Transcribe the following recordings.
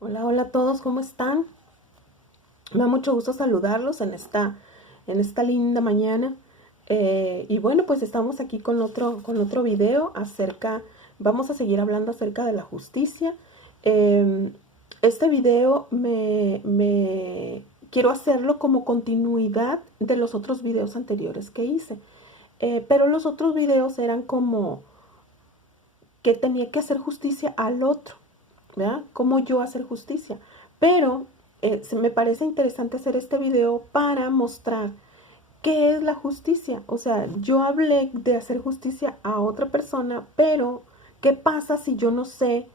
Hola, hola a todos, ¿cómo están? Me da mucho gusto saludarlos en esta linda mañana. Y bueno, pues estamos aquí con otro video vamos a seguir hablando acerca de la justicia. Eh, este video quiero hacerlo como continuidad de los otros videos anteriores que hice. Pero los otros videos eran como que tenía que hacer justicia al otro, ¿verdad? Cómo yo hacer justicia. Pero me parece interesante hacer este video para mostrar qué es la justicia. O sea, yo hablé de hacer justicia a otra persona, pero ¿qué pasa si yo no sé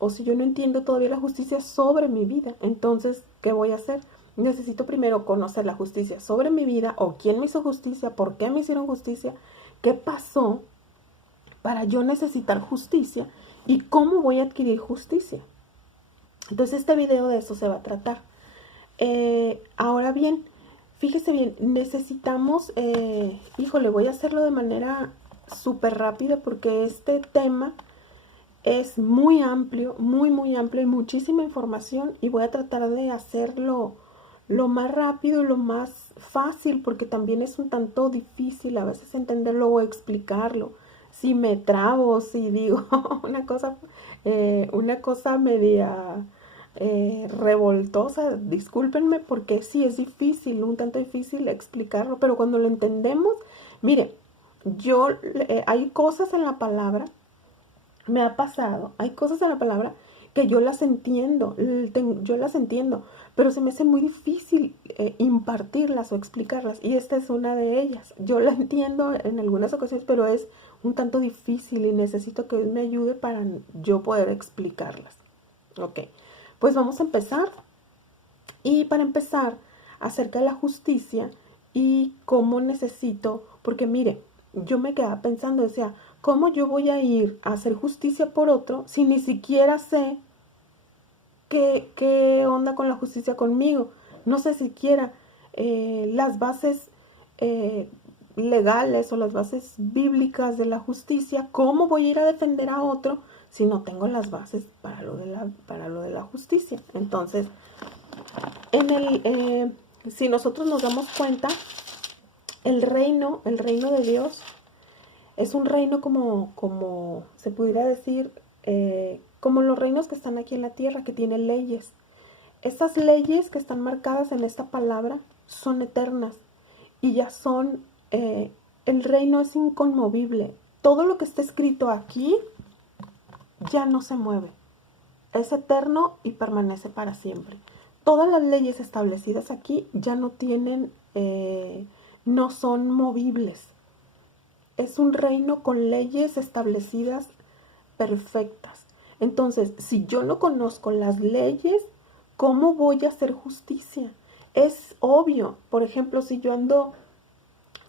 o si yo no entiendo todavía la justicia sobre mi vida? Entonces, ¿qué voy a hacer? Necesito primero conocer la justicia sobre mi vida o quién me hizo justicia, por qué me hicieron justicia, qué pasó para yo necesitar justicia y cómo voy a adquirir justicia. Entonces este video de eso se va a tratar. Ahora bien, fíjese bien, necesitamos, híjole, voy a hacerlo de manera súper rápida porque este tema es muy amplio, muy amplio y muchísima información y voy a tratar de hacerlo lo más rápido y lo más fácil porque también es un tanto difícil a veces entenderlo o explicarlo. Si me trabo, si digo una cosa media revoltosa, discúlpenme porque sí es difícil, un tanto difícil explicarlo, pero cuando lo entendemos, mire, hay cosas en la palabra, me ha pasado, hay cosas en la palabra que yo las entiendo, pero se me hace muy difícil impartirlas o explicarlas, y esta es una de ellas. Yo la entiendo en algunas ocasiones, pero es un tanto difícil y necesito que Dios me ayude para yo poder explicarlas. Ok, pues vamos a empezar. Y para empezar, acerca de la justicia y cómo necesito, porque mire, yo me quedaba pensando, decía, ¿cómo yo voy a ir a hacer justicia por otro si ni siquiera sé qué onda con la justicia conmigo? No sé siquiera las bases eh, legales o las bases bíblicas de la justicia. ¿Cómo voy a ir a defender a otro si no tengo las bases para lo de la justicia? Entonces, si nosotros nos damos cuenta, el reino de Dios, es un reino como se pudiera decir, como los reinos que están aquí en la tierra, que tienen leyes. Estas leyes que están marcadas en esta palabra son eternas y ya son, el reino es inconmovible. Todo lo que está escrito aquí ya no se mueve. Es eterno y permanece para siempre. Todas las leyes establecidas aquí ya no tienen, no son movibles. Es un reino con leyes establecidas perfectas. Entonces, si yo no conozco las leyes, ¿cómo voy a hacer justicia? Es obvio. Por ejemplo, si yo ando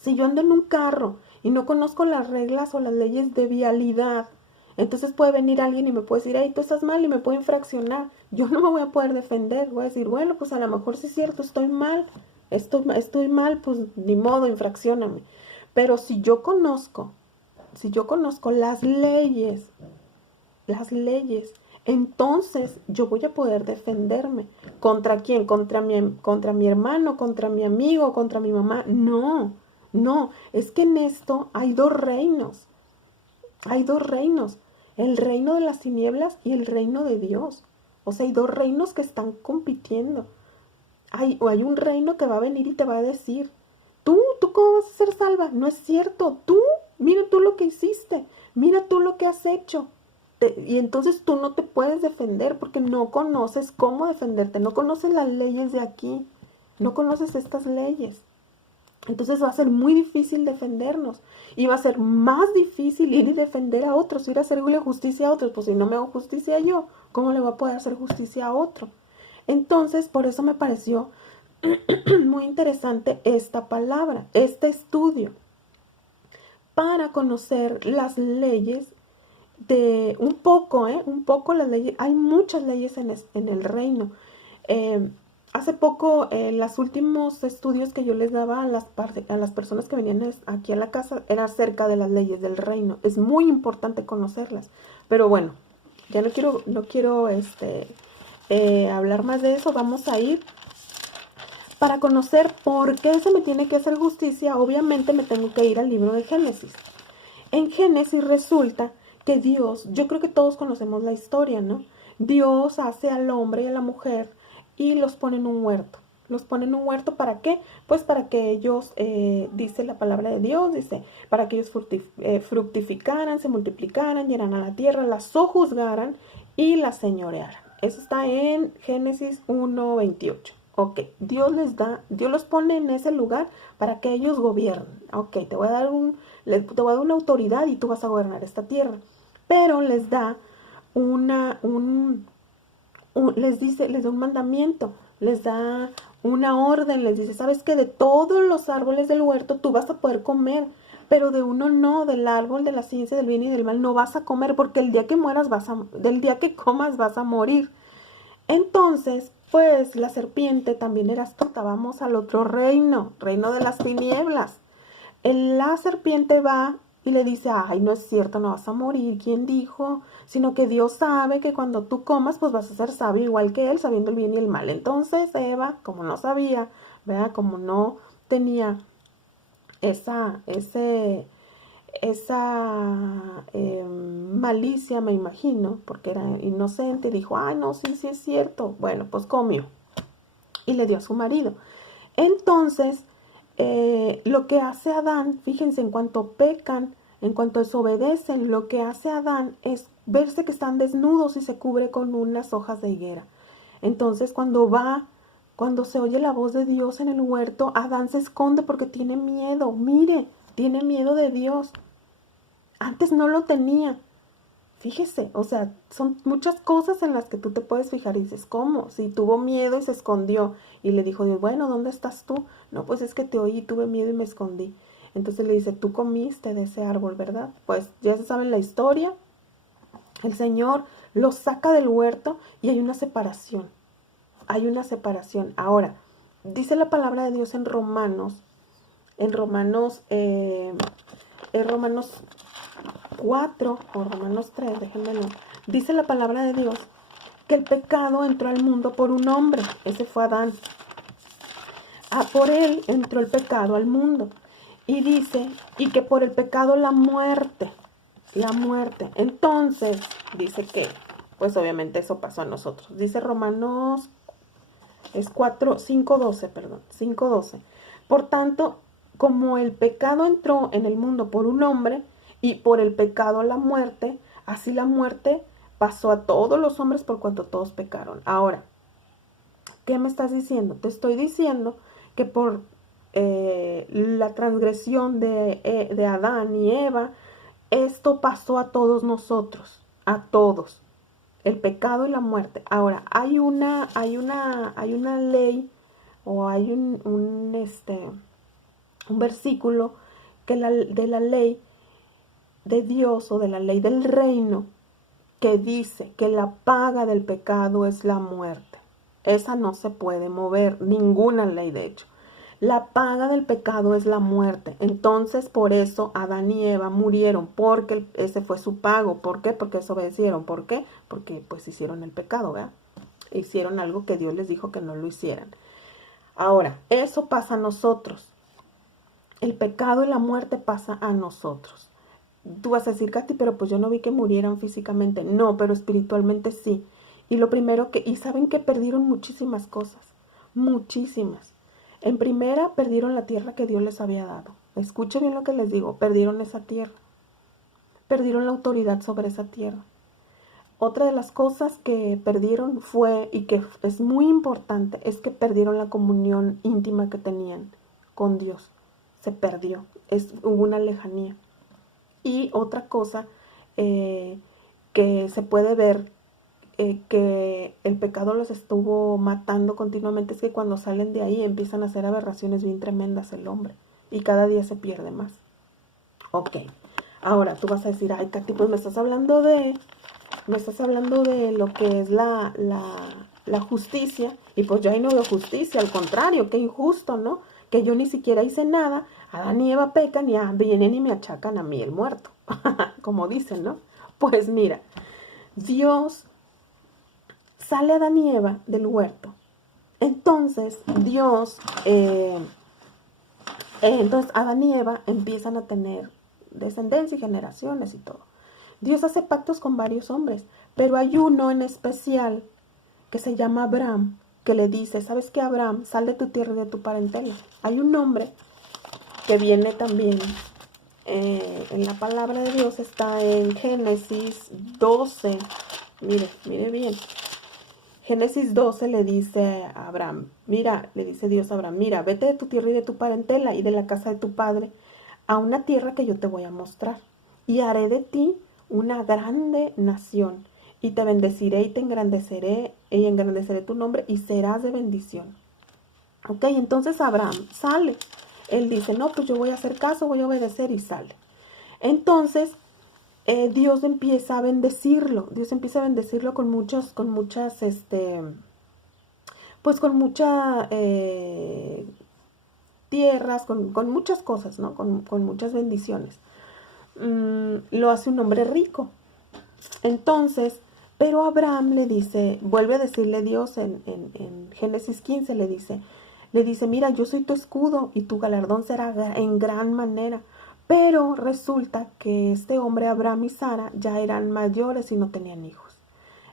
en un carro y no conozco las reglas o las leyes de vialidad, entonces puede venir alguien y me puede decir, hey, tú estás mal y me puede infraccionar. Yo no me voy a poder defender. Voy a decir, bueno, pues a lo mejor sí es cierto, estoy mal, pues ni modo, infraccioname. Pero si yo conozco las leyes, entonces yo voy a poder defenderme. ¿Contra quién? Contra mi hermano, contra mi amigo, contra mi mamá. No, no, es que en esto hay dos reinos. Hay dos reinos. El reino de las tinieblas y el reino de Dios. O sea, hay dos reinos que están compitiendo. Hay un reino que va a venir y te va a decir, tú cómo vas a ser salva. No es cierto, mira tú lo que hiciste, mira tú lo que has hecho. Y entonces tú no te puedes defender porque no conoces cómo defenderte, no conoces las leyes de aquí, no conoces estas leyes. Entonces va a ser muy difícil defendernos y va a ser más difícil ir y defender a otros, ir a hacerle justicia a otros. Pues si no me hago justicia yo, ¿cómo le voy a poder hacer justicia a otro? Entonces, por eso me pareció muy interesante esta palabra, este estudio, para conocer las leyes de un poco las leyes. Hay muchas leyes en el reino. Hace poco, los últimos estudios que yo les daba a las personas que venían aquí a la casa era acerca de las leyes del reino. Es muy importante conocerlas. Pero bueno, ya no quiero hablar más de eso. Vamos a ir para conocer por qué se me tiene que hacer justicia. Obviamente me tengo que ir al libro de Génesis. En Génesis resulta que Dios, yo creo que todos conocemos la historia, ¿no? Dios hace al hombre y a la mujer y los pone en un huerto. Los pone en un huerto, ¿para qué? Pues para que ellos, dice la palabra de Dios, dice, para que ellos fructificaran, se multiplicaran, llenaran a la tierra, la sojuzgaran y la señorearan. Eso está en Génesis 1:28. Ok, Dios los pone en ese lugar para que ellos gobiernen. Ok, te voy a dar una autoridad y tú vas a gobernar esta tierra. Pero les da les da un mandamiento, les da una orden, les dice, ¿sabes qué? De todos los árboles del huerto tú vas a poder comer, pero de uno no, del árbol de la ciencia del bien y del mal no vas a comer, porque el día que mueras del día que comas vas a morir. Entonces, pues la serpiente también era astuta. Vamos al otro reino de las tinieblas. La serpiente va y le dice, ay, no es cierto, no vas a morir. ¿Quién dijo? Sino que Dios sabe que cuando tú comas, pues vas a ser sabio igual que Él, sabiendo el bien y el mal. Entonces Eva, como no sabía, ¿verdad? Como no tenía esa malicia, me imagino, porque era inocente, dijo, ay, no, sí, sí es cierto. Bueno, pues comió y le dio a su marido. Entonces, lo que hace Adán, fíjense, en cuanto pecan, en cuanto desobedecen, lo que hace Adán es verse que están desnudos y se cubre con unas hojas de higuera. Entonces, cuando se oye la voz de Dios en el huerto, Adán se esconde porque tiene miedo. Mire, tiene miedo de Dios. Antes no lo tenía. Fíjese, o sea, son muchas cosas en las que tú te puedes fijar y dices, ¿cómo? Si tuvo miedo y se escondió y le dijo Dios, bueno, ¿dónde estás tú? No, pues es que te oí, tuve miedo y me escondí. Entonces le dice, tú comiste de ese árbol, ¿verdad? Pues ya se sabe la historia. El Señor los saca del huerto y hay una separación. Hay una separación. Ahora, dice la palabra de Dios en Romanos 4 o Romanos 3, déjenmelo. Dice la palabra de Dios que el pecado entró al mundo por un hombre. Ese fue Adán. Por él entró el pecado al mundo. Y dice, y que por el pecado la muerte. La muerte. Entonces, dice que, pues obviamente eso pasó a nosotros. Dice Romanos, es 5:12, perdón, 5:12. Por tanto, como el pecado entró en el mundo por un hombre, y por el pecado la muerte, así la muerte pasó a todos los hombres por cuanto todos pecaron. Ahora, ¿qué me estás diciendo? Te estoy diciendo que por la transgresión de Adán y Eva, esto pasó a todos nosotros, a todos, el pecado y la muerte. Ahora, hay una ley o hay un versículo de la ley de Dios o de la ley del reino que dice que la paga del pecado es la muerte. Esa no se puede mover, ninguna ley de hecho. La paga del pecado es la muerte. Entonces, por eso Adán y Eva murieron, porque ese fue su pago. ¿Por qué? Porque desobedecieron. ¿Por qué? Porque pues hicieron el pecado, ¿verdad? Hicieron algo que Dios les dijo que no lo hicieran. Ahora, eso pasa a nosotros. El pecado y la muerte pasa a nosotros. Tú vas a decir, Katy, pero pues yo no vi que murieran físicamente. No, pero espiritualmente sí. Y saben que perdieron muchísimas cosas. Muchísimas. En primera, perdieron la tierra que Dios les había dado. Escuchen bien lo que les digo. Perdieron esa tierra. Perdieron la autoridad sobre esa tierra. Otra de las cosas que perdieron fue, y que es muy importante, es que perdieron la comunión íntima que tenían con Dios. Se perdió. Hubo una lejanía. Y otra cosa que se puede ver que el pecado los estuvo matando continuamente es que cuando salen de ahí empiezan a hacer aberraciones bien tremendas el hombre y cada día se pierde más. Ok, ahora tú vas a decir, ay Katy, pues me estás hablando de lo que es la justicia y pues yo ahí no veo justicia, al contrario, qué injusto, ¿no? Que yo ni siquiera hice nada, Adán y Eva pecan y vienen y me achacan a mí el muerto, como dicen, ¿no? Pues mira, Dios sale a Adán y Eva del huerto. Entonces entonces Adán y Eva empiezan a tener descendencia y generaciones y todo. Dios hace pactos con varios hombres, pero hay uno en especial que se llama Abraham, que le dice, ¿sabes qué, Abraham? Sal de tu tierra y de tu parentela. Hay un hombre que viene también en la palabra de Dios, está en Génesis 12. Mire bien. Génesis 12 le dice a Abraham, mira, le dice Dios a Abraham, mira, vete de tu tierra y de tu parentela y de la casa de tu padre a una tierra que yo te voy a mostrar. Y haré de ti una grande nación. Y te bendeciré y te engrandeceré y engrandeceré tu nombre y serás de bendición. Ok, entonces Abraham sale. Él dice, no, pues yo voy a hacer caso, voy a obedecer y sale. Entonces Dios empieza a bendecirlo. Dios empieza a bendecirlo con muchas, pues con muchas tierras, con muchas cosas, ¿no? Con muchas bendiciones. Lo hace un hombre rico. Entonces, pero Abraham le dice, vuelve a decirle Dios en Génesis 15, le dice, mira, yo soy tu escudo y tu galardón será en gran manera. Pero resulta que este hombre, Abraham y Sara, ya eran mayores y no tenían hijos.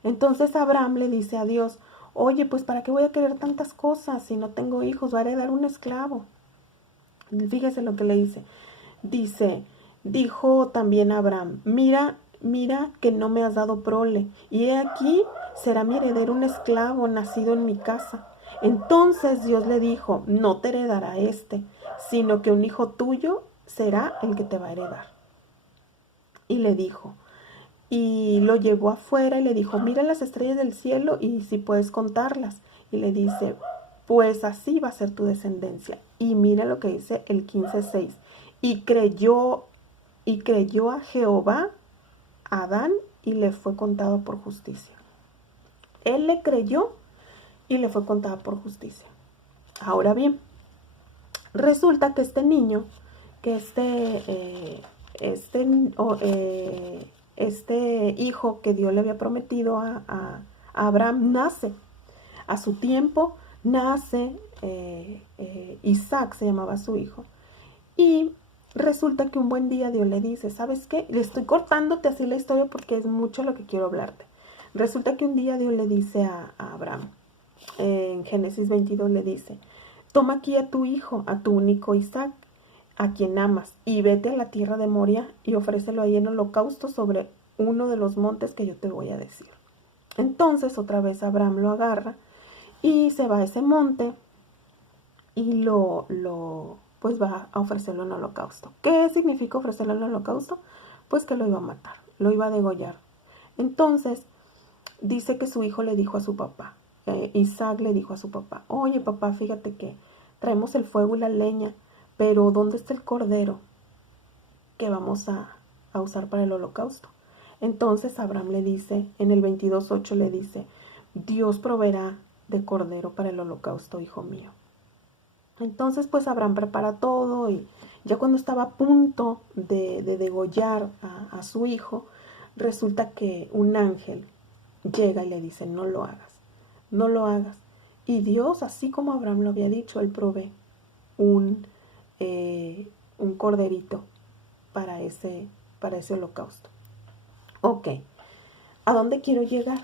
Entonces Abraham le dice a Dios, oye, pues ¿para qué voy a querer tantas cosas si no tengo hijos? Voy a heredar un esclavo. Fíjese lo que le dijo también Abraham, mira que no me has dado prole, y he aquí será mi heredero un esclavo nacido en mi casa. Entonces Dios le dijo, no te heredará sino que un hijo tuyo será el que te va a heredar. Y le dijo, y lo llevó afuera y le dijo, mira las estrellas del cielo y si puedes contarlas. Y le dice, pues así va a ser tu descendencia. Y mira lo que dice el 15:6. Y creyó a Jehová a Adán y le fue contado por justicia. Él le creyó y le fue contado por justicia. Ahora bien, resulta que este niño, que este hijo que Dios le había prometido a Abraham nace. A su tiempo nace Isaac, se llamaba su hijo. Y resulta que un buen día Dios le dice, ¿sabes qué? Le estoy cortándote así la historia porque es mucho lo que quiero hablarte. Resulta que un día Dios le dice a Abraham, en Génesis 22 le dice, toma aquí a tu hijo, a tu único Isaac, a quien amas, y vete a la tierra de Moria y ofrécelo ahí en holocausto sobre uno de los montes que yo te voy a decir. Entonces otra vez Abraham lo agarra y se va a ese monte y pues va a ofrecerlo en holocausto. ¿Qué significa ofrecerlo en holocausto? Pues que lo iba a matar, lo iba a degollar. Entonces dice que su hijo le dijo a su papá, Isaac le dijo a su papá, oye papá, fíjate que traemos el fuego y la leña, pero ¿dónde está el cordero que vamos a usar para el holocausto? Entonces Abraham le dice, en el 22:8 le dice, Dios proveerá de cordero para el holocausto, hijo mío. Entonces pues Abraham prepara todo y ya cuando estaba a punto de degollar a su hijo, resulta que un ángel llega y le dice, no lo hagas, no lo hagas. Y Dios, así como Abraham lo había dicho, él provee un corderito para ese holocausto. Ok, ¿a dónde quiero llegar?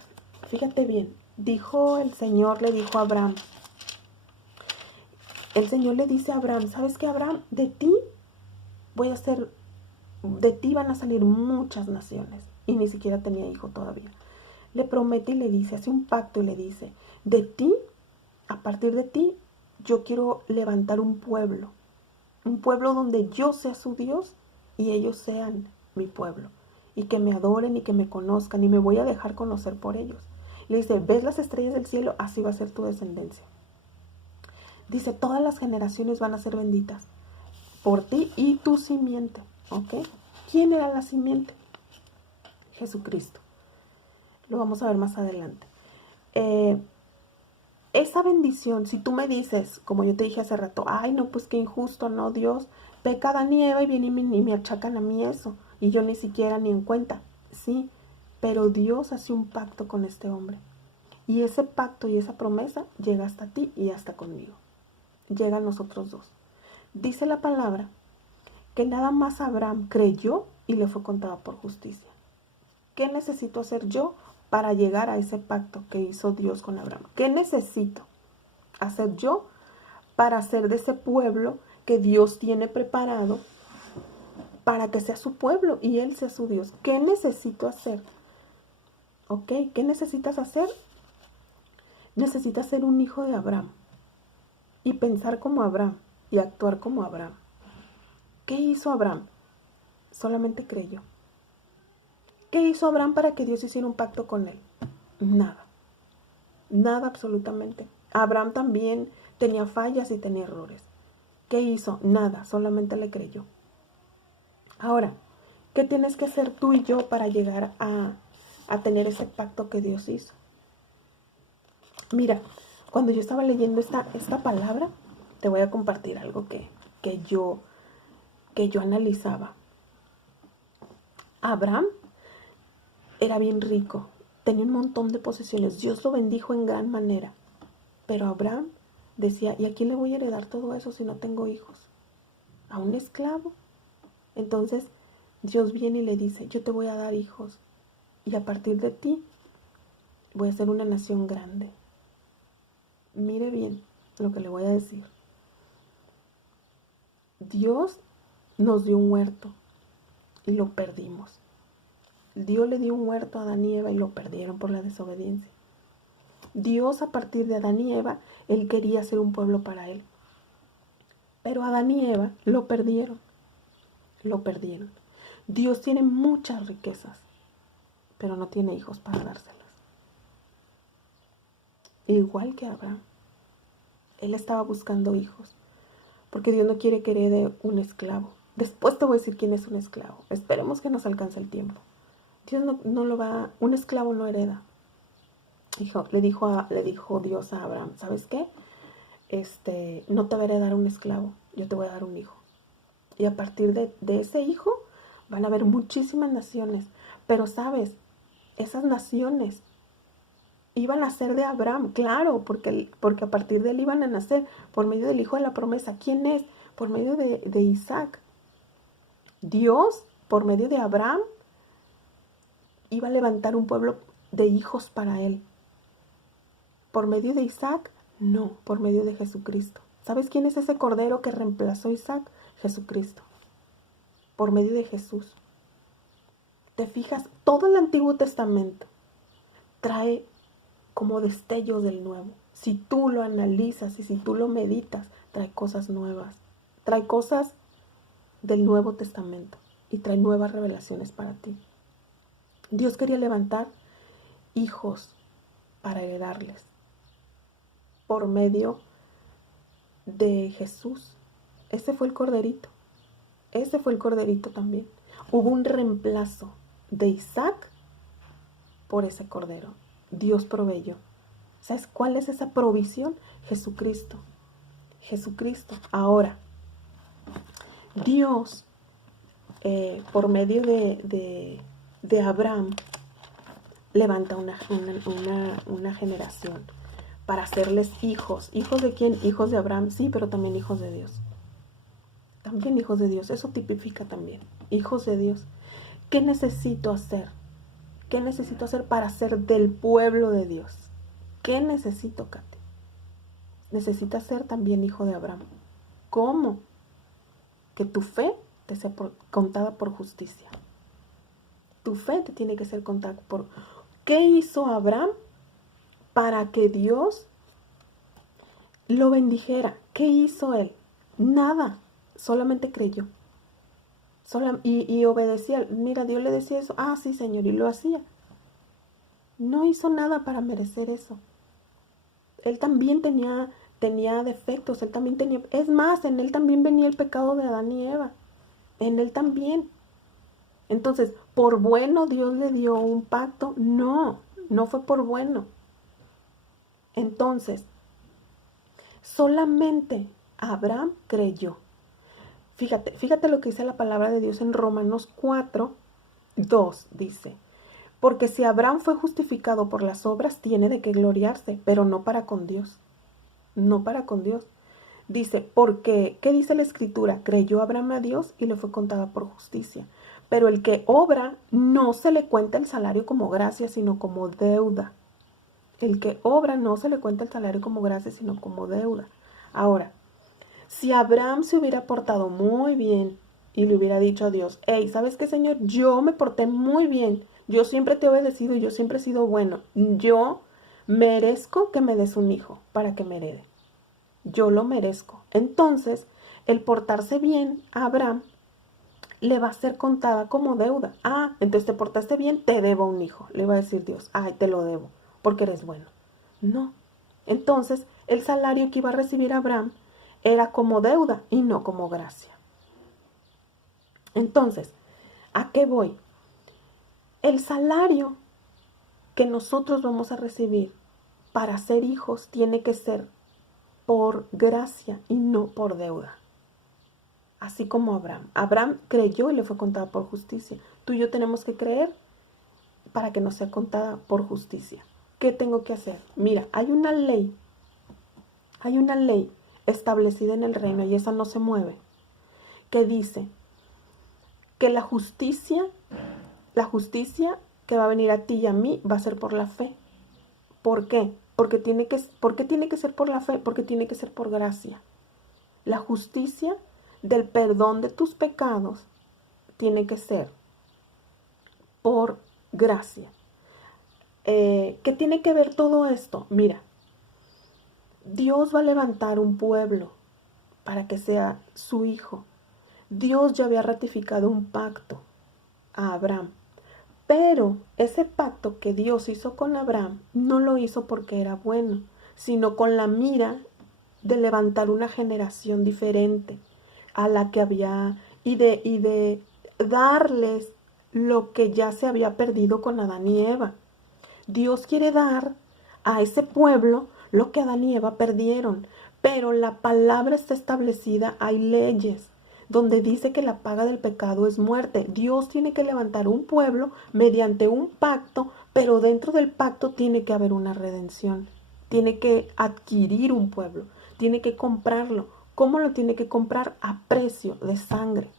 Fíjate bien, el Señor le dijo a Abraham, el Señor le dice a Abraham, ¿sabes qué, Abraham? De ti van a salir muchas naciones. Y ni siquiera tenía hijo todavía. Le promete y le dice, hace un pacto y le dice, de ti, a partir de ti, yo quiero levantar un pueblo donde yo sea su Dios y ellos sean mi pueblo, y que me adoren y que me conozcan, y me voy a dejar conocer por ellos. Le dice, ¿ves las estrellas del cielo? Así va a ser tu descendencia. Dice, todas las generaciones van a ser benditas por ti y tu simiente. ¿Ok? ¿Quién era la simiente? Jesucristo. Lo vamos a ver más adelante. Esa bendición, si tú me dices, como yo te dije hace rato, ay, no, pues qué injusto, no, Dios, peca Adán y Eva y viene y me achacan a mí eso, y yo ni siquiera ni en cuenta. Sí, Pero Dios hace un pacto con este hombre. Y ese pacto y esa promesa llega hasta ti y hasta conmigo. Llega a nosotros dos. Dice la palabra que nada más Abraham creyó y le fue contado por justicia. ¿Qué necesito hacer yo para llegar a ese pacto que hizo Dios con Abraham? ¿Qué necesito hacer yo para ser de ese pueblo que Dios tiene preparado para que sea su pueblo y Él sea su Dios? ¿Qué necesito hacer? ¿Ok? ¿Qué necesitas hacer? Necesitas ser un hijo de Abraham y pensar como Abraham y actuar como Abraham. ¿Qué hizo Abraham? Solamente creyó. ¿Qué hizo Abraham para que Dios hiciera un pacto con él? Nada. Nada absolutamente. Abraham también tenía fallas y tenía errores. ¿Qué hizo? Nada, solamente le creyó. Ahora, ¿qué tienes que hacer tú y yo para llegar a tener ese pacto que Dios hizo? Mira, cuando yo estaba leyendo esta palabra, te voy a compartir algo que yo analizaba. Abraham era bien rico, tenía un montón de posesiones, Dios lo bendijo en gran manera, pero Abraham decía, ¿y a quién le voy a heredar todo eso si no tengo hijos? ¿A un esclavo? Entonces Dios viene y le dice, yo te voy a dar hijos y a partir de ti voy a ser una nación grande. Mire bien lo que le voy a decir. Dios nos dio un huerto y lo perdimos. Dios le dio un huerto a Adán y Eva y lo perdieron por la desobediencia. Dios, a partir de Adán y Eva, Él quería ser un pueblo para Él. Pero Adán y Eva lo perdieron. Lo perdieron. Dios tiene muchas riquezas, pero no tiene hijos para dárselas. Igual que Abraham. Él estaba buscando hijos, porque Dios no quiere que herede un esclavo. Después te voy a decir quién es un esclavo. Esperemos que nos alcance el tiempo. Dios no lo va, un esclavo no hereda. Le dijo Dios a Abraham, ¿sabes qué? No te voy a heredar un esclavo, yo te voy a dar un hijo. Y a partir de ese hijo van a haber muchísimas naciones. Pero sabes, esas naciones iban a ser de Abraham, claro, porque a partir de él iban a nacer por medio del hijo de la promesa. ¿Quién es? Por medio de Isaac. Dios, por medio de Abraham, iba a levantar un pueblo de hijos para él. Por medio de Isaac, no, por medio de Jesucristo. ¿Sabes quién es ese cordero que reemplazó a Isaac? Jesucristo. Por medio de Jesús. ¿Te fijas? Todo el Antiguo Testamento trae como destellos del Nuevo. Si tú lo analizas y si tú lo meditas, trae cosas nuevas. Trae cosas del Nuevo Testamento y trae nuevas revelaciones para ti. Dios quería levantar hijos para heredarles por medio de Jesús. Ese fue el corderito. Ese fue el corderito también. Hubo un reemplazo de Isaac por ese cordero. Dios proveyó. ¿Sabes cuál es esa provisión? Jesucristo. Jesucristo. Ahora, Dios, por medio de Abraham, levanta una generación para hacerles hijos. ¿Hijos de quién? Hijos de Abraham, sí, pero también hijos de Dios. También hijos de Dios. Eso tipifica también. Hijos de Dios. ¿Qué necesito hacer? ¿Qué necesito hacer para ser del pueblo de Dios? ¿Qué necesito, Katy? Necesitas ser también hijo de Abraham. ¿Cómo? Que tu fe te sea contada por justicia. Tu fe te tiene que ser contada por... ¿Qué hizo Abraham para que Dios lo bendijera? ¿Qué hizo él? Nada. Solamente creyó. Y obedecía. Mira, Dios le decía eso. Ah, sí, Señor. Y lo hacía. No hizo nada para merecer eso. Él también tenía defectos. Él también tenía... Es más, en él también venía el pecado de Adán y Eva. En él también. Entonces, ¿por bueno Dios le dio un pacto? No, no fue por bueno. Entonces, solamente Abraham creyó. Fíjate lo que dice la palabra de Dios en Romanos 4:2. Dice, Porque si Abraham fue justificado por las obras, tiene de qué gloriarse, pero no para con Dios. No para con Dios. Dice, porque, ¿qué dice la Escritura? Creyó Abraham a Dios y le fue contada por justicia. Pero el que obra no se le cuenta el salario como gracia, sino como deuda. El que obra no se le cuenta el salario como gracia, sino como deuda. Ahora, si Abraham se hubiera portado muy bien y le hubiera dicho a Dios, hey, ¿sabes qué, Señor? Yo me porté muy bien. Yo siempre te he obedecido y yo siempre he sido bueno. Yo merezco que me des un hijo para que me herede. Yo lo merezco. Entonces, el portarse bien a Abraham le va a ser contada como deuda. Ah, entonces te portaste bien, te debo un hijo. Le va a decir Dios, ay, te lo debo, porque eres bueno. No. Entonces, el salario que iba a recibir Abraham era como deuda y no como gracia. Entonces, ¿a qué voy? El salario que nosotros vamos a recibir para ser hijos tiene que ser por gracia y no por deuda. Así como Abraham. Abraham creyó y le fue contada por justicia. Tú y yo tenemos que creer para que nos sea contada por justicia. ¿Qué tengo que hacer? Mira, hay una ley establecida en el reino y esa no se mueve, que dice que la justicia que va a venir a ti y a mí va a ser por la fe. ¿Por qué? ¿Por qué tiene que ser por la fe? Porque tiene que ser por gracia. La justicia del perdón de tus pecados tiene que ser por gracia. ¿Qué tiene que ver todo esto? Mira, Dios va a levantar un pueblo para que sea su hijo. Dios ya había ratificado un pacto a Abraham, pero ese pacto que Dios hizo con Abraham no lo hizo porque era bueno, sino con la mira de levantar una generación diferente a la que había y de darles lo que ya se había perdido con Adán y Eva. Dios quiere dar a ese pueblo lo que Adán y Eva perdieron, pero la palabra está establecida, hay leyes donde dice que la paga del pecado es muerte. Dios tiene que levantar un pueblo mediante un pacto, pero dentro del pacto tiene que haber una redención. Tiene que adquirir un pueblo, tiene que comprarlo. ¿Cómo lo tiene que comprar? A precio de sangre.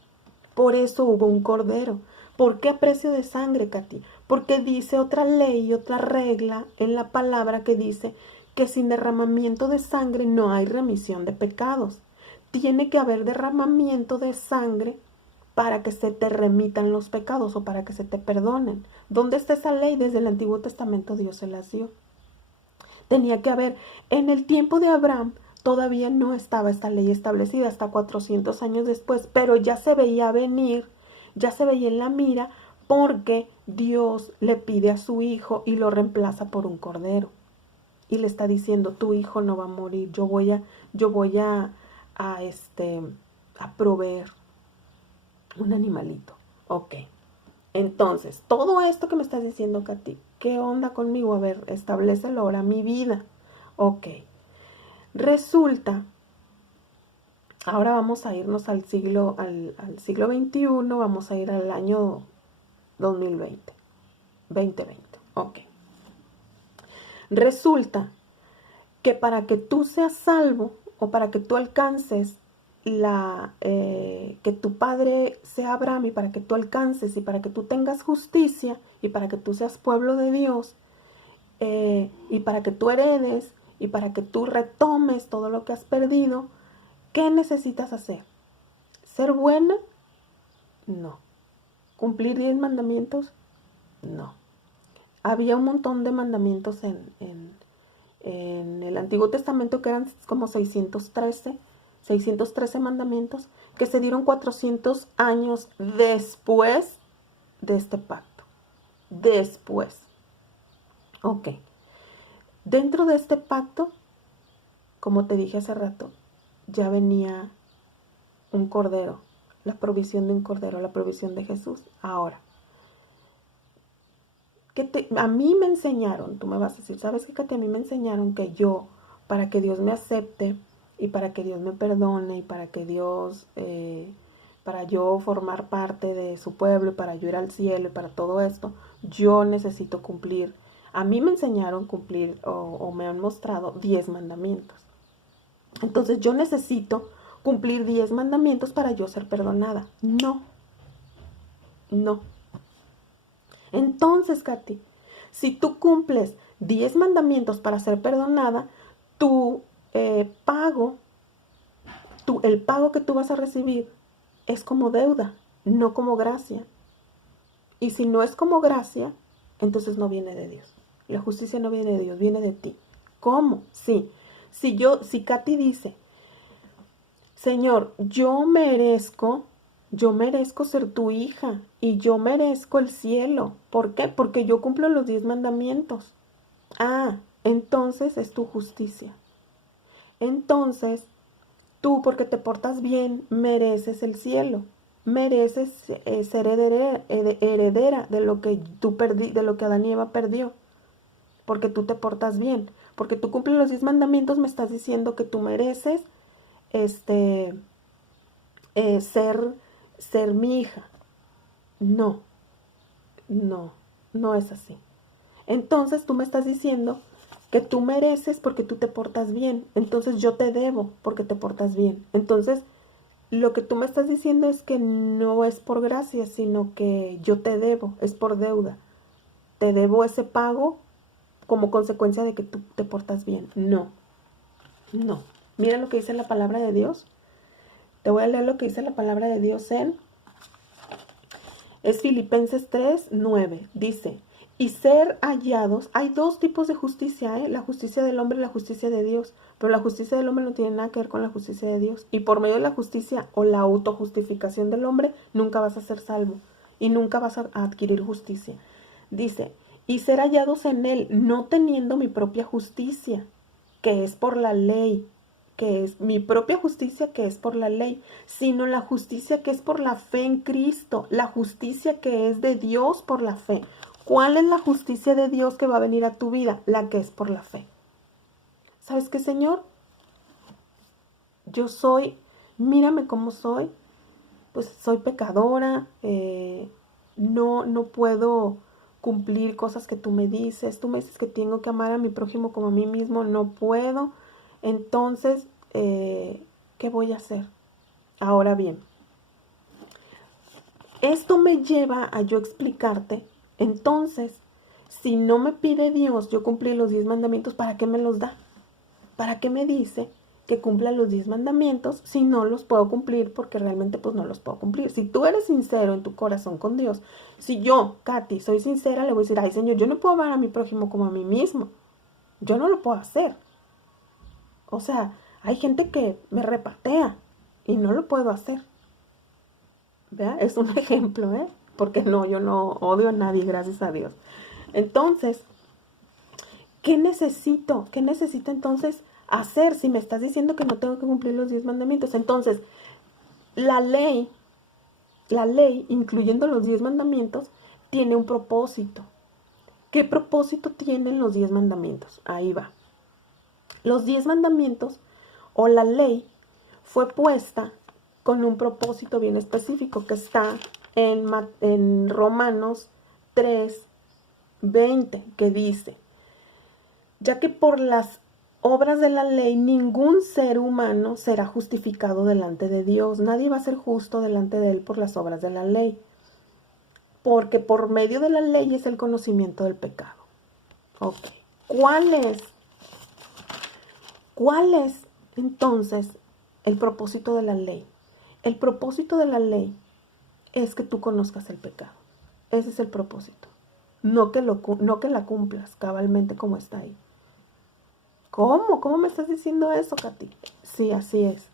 Por eso hubo un cordero. ¿Por qué a precio de sangre, Katy? Porque dice otra ley, otra regla en la palabra que dice que sin derramamiento de sangre no hay remisión de pecados. Tiene que haber derramamiento de sangre para que se te remitan los pecados o para que se te perdonen. ¿Dónde está esa ley? Desde el Antiguo Testamento Dios se las dio. Tenía que haber, en el tiempo de Abraham todavía no estaba esta ley establecida hasta 400 años después, pero ya se veía venir, ya se veía en la mira, porque Dios le pide a su hijo y lo reemplaza por un cordero. Y le está diciendo, tu hijo no va a morir, yo voy a proveer un animalito. Ok. Entonces, todo esto que me estás diciendo, Katy, ¿qué onda conmigo? A ver, establécelo ahora, mi vida. Ok. Resulta, ahora vamos a irnos al siglo XXI, vamos a ir al año 2020. 2020. Ok. Resulta que para que tú seas salvo o para que tú alcances que tu padre sea Abraham y para que tú alcances y para que tú tengas justicia y para que tú seas pueblo de Dios y para que tú heredes y para que tú retomes todo lo que has perdido, ¿qué necesitas hacer? ¿Ser buena? No. ¿Cumplir 10 mandamientos? No. Había un montón de mandamientos en el Antiguo Testamento que eran como 613 mandamientos que se dieron 400 años después de este pacto. Después. Ok. Dentro de este pacto, como te dije hace rato, ya venía un cordero, la provisión de un cordero, la provisión de Jesús. Ahora, a mí me enseñaron, tú me vas a decir, ¿sabes qué, Katy? A mí me enseñaron que yo, para que Dios me acepte y para que Dios me perdone y para que Dios, para yo formar parte de su pueblo y para yo ir al cielo y para todo esto, yo necesito cumplir. A mí me enseñaron cumplir o me han mostrado 10 mandamientos. Entonces yo necesito cumplir 10 mandamientos para yo ser perdonada. No, no. Entonces, Katy, si tú cumples 10 mandamientos para ser perdonada, tu pago, el pago que tú vas a recibir es como deuda, no como gracia. Y si no es como gracia, entonces no viene de Dios. La justicia no viene de Dios, viene de ti. ¿Cómo? Sí. Si Katy dice, Señor, yo merezco ser tu hija y yo merezco el cielo. ¿Por qué? Porque yo cumplo los 10 mandamientos. Ah, entonces es tu justicia. Entonces, tú, porque te portas bien, mereces el cielo. Mereces ser heredera de lo que de lo que Adán y Eva perdió. Porque tú te portas bien. Porque tú cumples los 10 mandamientos, me estás diciendo que tú mereces ser mi hija. No, no es así. Entonces tú me estás diciendo que tú mereces porque tú te portas bien. Entonces yo te debo porque te portas bien. Entonces lo que tú me estás diciendo es que no es por gracia, sino que yo te debo, es por deuda. Te debo ese pago como consecuencia de que tú te portas bien. No. Mira lo que dice la palabra de Dios. Te voy a leer lo que dice la palabra de Dios es Filipenses 3:9. Dice, y ser hallados, hay dos tipos de justicia, la justicia del hombre y la justicia de Dios, pero la justicia del hombre no tiene nada que ver con la justicia de Dios. Y por medio de la justicia o la autojustificación del hombre, nunca vas a ser salvo y nunca vas a adquirir justicia. Dice, y ser hallados en él, no teniendo mi propia justicia, que es por la ley, que es mi propia justicia, que es por la ley, sino la justicia que es por la fe en Cristo, la justicia que es de Dios por la fe. ¿Cuál es la justicia de Dios que va a venir a tu vida? La que es por la fe. ¿Sabes qué, Señor? Yo soy, mírame cómo soy, pues soy pecadora, no puedo cumplir cosas que tú me dices que tengo que amar a mi prójimo como a mí mismo, no puedo. Entonces, ¿qué voy a hacer? Ahora bien, esto me lleva a yo explicarte, entonces, si no me pide Dios yo cumplir los 10 mandamientos, ¿para qué me los da? ¿Para qué me dice que cumpla los 10 mandamientos si no los puedo cumplir? Porque realmente pues no los puedo cumplir. Si tú eres sincero en tu corazón con Dios, si yo, Katy, soy sincera, le voy a decir, ay, Señor, yo no puedo amar a mi prójimo como a mí mismo. Yo no lo puedo hacer. O sea, hay gente que me repatea y no lo puedo hacer. ¿Vea? Es un ejemplo, porque no, yo no odio a nadie, gracias a Dios. Entonces, ¿qué necesito? ¿Qué necesito entonces hacer si me estás diciendo que no tengo que cumplir los 10 mandamientos? Entonces, la ley, incluyendo los 10 mandamientos, tiene un propósito. ¿Qué propósito tienen los 10 mandamientos? Ahí va. Los 10 mandamientos o la ley fue puesta con un propósito bien específico que está en Romanos 3:20, que dice, ya que por las obras de la ley ningún ser humano será justificado delante de Dios. Nadie va a ser justo delante de él por las obras de la ley, porque por medio de la ley es el conocimiento del pecado. Ok, ¿cuál es entonces el propósito de la ley? El propósito de la ley es que tú conozcas el pecado. Ese es el propósito. No que la cumplas cabalmente como está ahí. ¿Cómo? ¿Cómo me estás diciendo eso, Katy? Sí, así es.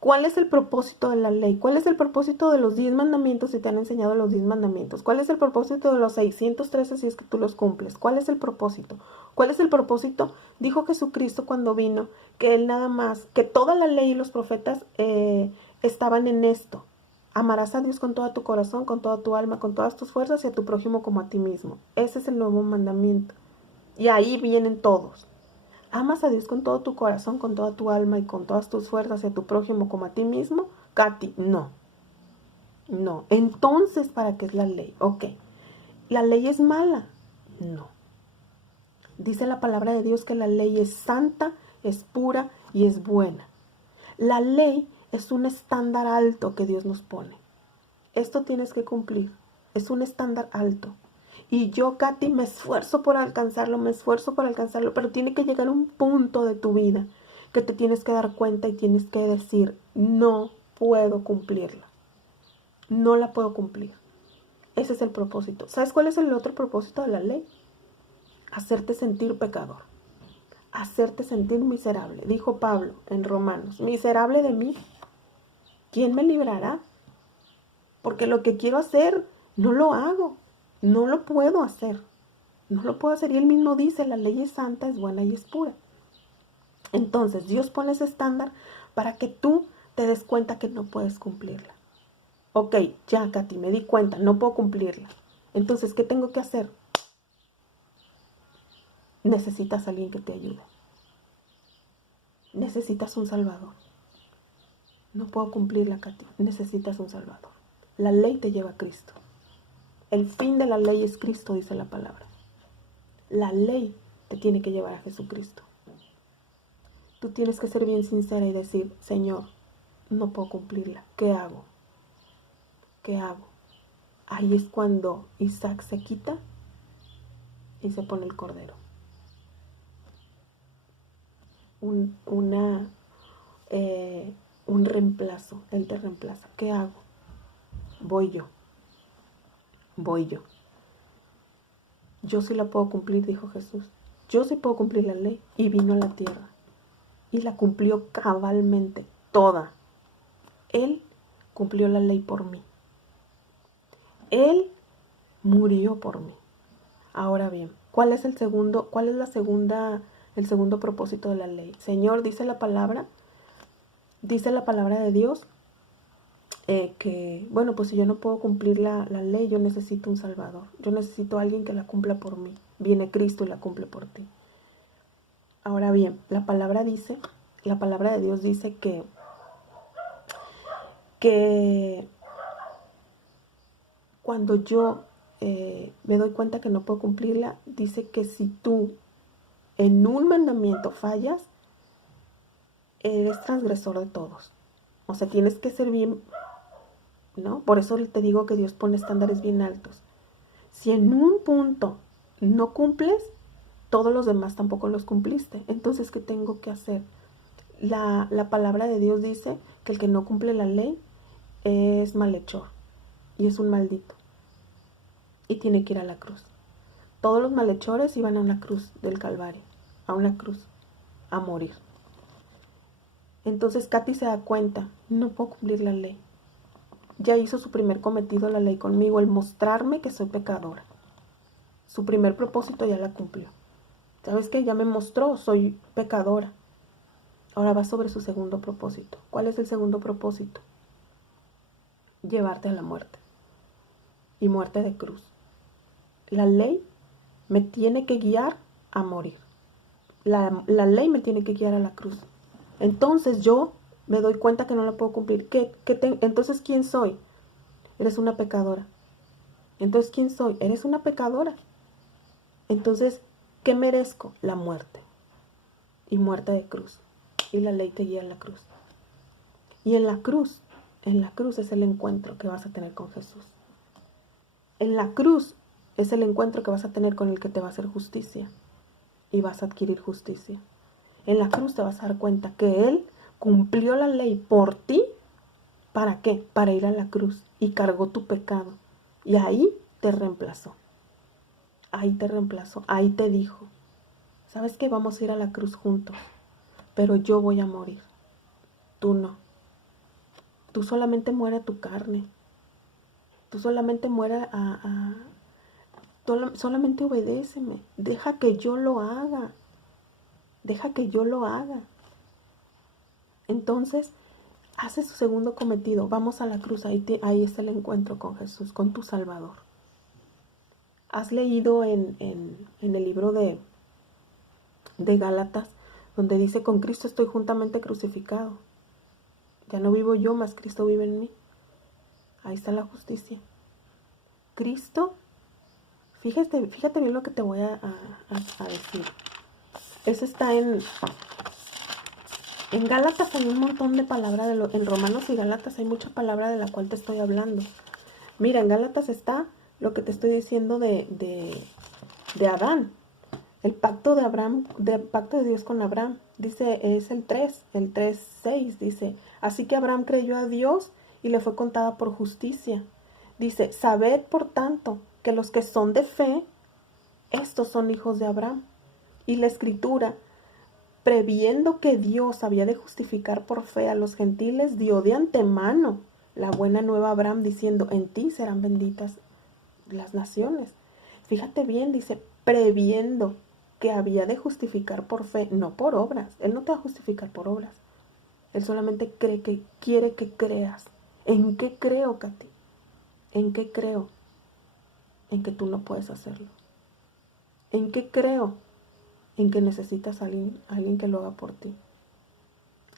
¿Cuál es el propósito de la ley? ¿Cuál es el propósito de los 10 mandamientos si te han enseñado los 10 mandamientos? ¿Cuál es el propósito de los 613 si es que tú los cumples? ¿Cuál es el propósito? ¿Cuál es el propósito? Dijo Jesucristo cuando vino que él nada más, que toda la ley y los profetas estaban en esto. Amarás a Dios con todo tu corazón, con toda tu alma, con todas tus fuerzas y a tu prójimo como a ti mismo. Ese es el nuevo mandamiento. Y ahí vienen todos. ¿Amas a Dios con todo tu corazón, con toda tu alma y con todas tus fuerzas y a tu prójimo como a ti mismo? Katy, no. Entonces, ¿para qué es la ley? Ok. ¿La ley es mala? No. Dice la palabra de Dios que la ley es santa, es pura y es buena. La ley es un estándar alto que Dios nos pone. Esto tienes que cumplir. Es un estándar alto. Y yo, Katy, me esfuerzo por alcanzarlo, pero tiene que llegar un punto de tu vida que te tienes que dar cuenta y tienes que decir, no puedo cumplirla. No la puedo cumplir. Ese es el propósito. ¿Sabes cuál es el otro propósito de la ley? Hacerte sentir pecador. Hacerte sentir miserable. Dijo Pablo en Romanos, miserable de mí, ¿quién me librará? Porque lo que quiero hacer, no lo hago. No lo puedo hacer. No lo puedo hacer. Y él mismo dice, la ley es santa, es buena y es pura. Entonces, Dios pone ese estándar para que tú te des cuenta que no puedes cumplirla. Ok, ya, Katy, me di cuenta, no puedo cumplirla. Entonces, ¿qué tengo que hacer? Necesitas a alguien que te ayude. Necesitas un salvador. No puedo cumplirla, Katy. Necesitas un salvador. La ley te lleva a Cristo. El fin de la ley es Cristo, dice la palabra. La ley te tiene que llevar a Jesucristo. Tú tienes que ser bien sincera y decir, Señor, no puedo cumplirla. ¿Qué hago? ¿Qué hago? Ahí es cuando Isaac se quita y se pone el cordero. Un reemplazo. Él te reemplaza. ¿Qué hago? Voy yo. Yo sí la puedo cumplir, dijo Jesús. Yo sí puedo cumplir la ley. Y vino a la tierra. Y la cumplió cabalmente, toda. Él cumplió la ley por mí. Él murió por mí. Ahora bien, ¿cuál es el segundo propósito de la ley? Señor, dice la palabra de Dios, que, bueno, pues si yo no puedo cumplir la ley, yo necesito un salvador. Yo necesito a alguien que la cumpla por mí. Viene Cristo y la cumple por ti. Ahora bien, la palabra de Dios dice que cuando yo me doy cuenta que no puedo cumplirla, dice que si tú en un mandamiento fallas, eres transgresor de todos. O sea, tienes que ser bien, ¿no? Por eso te digo que Dios pone estándares bien altos. Si en un punto no cumples, todos los demás tampoco los cumpliste. Entonces, ¿qué tengo que hacer? La palabra de Dios dice que el que no cumple la ley es malhechor y es un maldito. Y tiene que ir a la cruz. Todos los malhechores iban a una cruz del Calvario, a una cruz, a morir. Entonces Katy se da cuenta, no puedo cumplir la ley. Ya hizo su primer cometido la ley conmigo, el mostrarme que soy pecadora. Su primer propósito ya la cumplió. ¿Sabes qué? Ya me mostró, soy pecadora. Ahora va sobre su segundo propósito. ¿Cuál es el segundo propósito? Llevarte a la muerte. Y muerte de cruz. La ley me tiene que guiar a morir. La ley me tiene que guiar a la cruz. Entonces yo me doy cuenta que no la puedo cumplir. Entonces, ¿quién soy? Eres una pecadora. Entonces, ¿quién soy? Eres una pecadora. Entonces, ¿qué merezco? La muerte. Y muerte de cruz. Y la ley te guía a la cruz. Y en la cruz es el encuentro que vas a tener con Jesús. En la cruz es el encuentro que vas a tener con el que te va a hacer justicia. Y vas a adquirir justicia. En la cruz te vas a dar cuenta que Él cumplió la ley por ti. ¿Para qué? Para ir a la cruz y cargó tu pecado. Y ahí te reemplazó. Ahí te reemplazó. Ahí te dijo, ¿sabes qué? Vamos a ir a la cruz juntos. Pero yo voy a morir. Tú no. Tú solamente muere a tu carne. Tú solamente muere solamente obedéceme. Deja que yo lo haga. Deja que yo lo haga. Entonces, hace su segundo cometido. Vamos a la cruz. Ahí está el encuentro con Jesús, con tu Salvador. ¿Has leído en el libro de Gálatas, donde dice, con Cristo estoy juntamente crucificado? Ya no vivo yo, mas Cristo vive en mí. Ahí está la justicia. Cristo Fíjate bien lo que te voy a decir. Eso está en Gálatas, hay un montón de palabras, en Romanos y Gálatas hay mucha palabra de la cual te estoy hablando. Mira, en Gálatas está lo que te estoy diciendo de Adán. El pacto de Abraham, del pacto de Dios con Abraham. Dice, es el 3:6, dice, así que Abraham creyó a Dios y le fue contada por justicia. Dice, sabed por tanto que los que son de fe, estos son hijos de Abraham. Y la escritura, previendo que Dios había de justificar por fe a los gentiles, dio de antemano la buena nueva a Abraham, diciendo, en ti serán benditas las naciones. Fíjate bien, dice, previendo que había de justificar por fe, no por obras. Él no te va a justificar por obras. Él solamente quiere que creas. ¿En qué creo, Katy? ¿En qué creo? En que tú no puedes hacerlo. ¿En qué creo? En que necesitas a alguien que lo haga por ti.